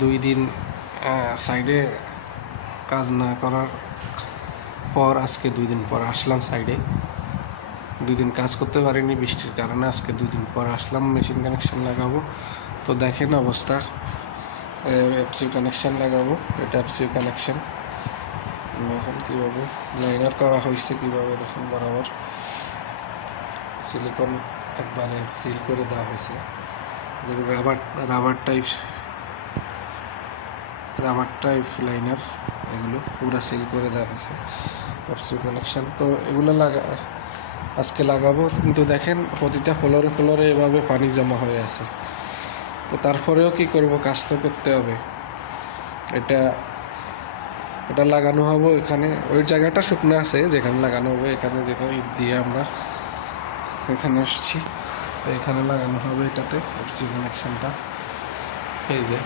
2 দিন সাইডে কাজ না করার পর আজকে 2 দিন পর আসলাম সাইডে। 2 দিন কাজ করতে পারিনি বৃষ্টির কারণে, আজকে 2 দিন পর আসলাম মেশিন কানেকশন লাগাবো। তো দেখেন অবস্থা, এফসিউ কানেকশন লাগাবো, এটা এফসিউ কানেকশন। এখন কীভাবে লাইনার করা হয়েছে কীভাবে দেখেন, বরাবর সিলিকন একবারে সিল করে দেওয়া হয়েছে। রাবার টাইপ লাইনার, এগুলো পুরো সিল করে দেওয়া হয়েছে এফসিউ কানেকশন। তো এগুলো আজকে লাগাবো, কিন্তু দেখেন প্রতিটা ফ্লোরে এভাবে পানি জমা হয়ে আছে। তো তারপরেও কি করব, কাজ তো করতে হবে। এটা লাগানো হবে এখানে, ওই জায়গাটা শুকনো আছে যেখানে লাগানো হবে, এখানে যেখানে ইট দিয়ে আমরা এখানে আসছি, তো এখানে লাগানো হবে এটাতে এফসিউ কানেকশনটা। এই যে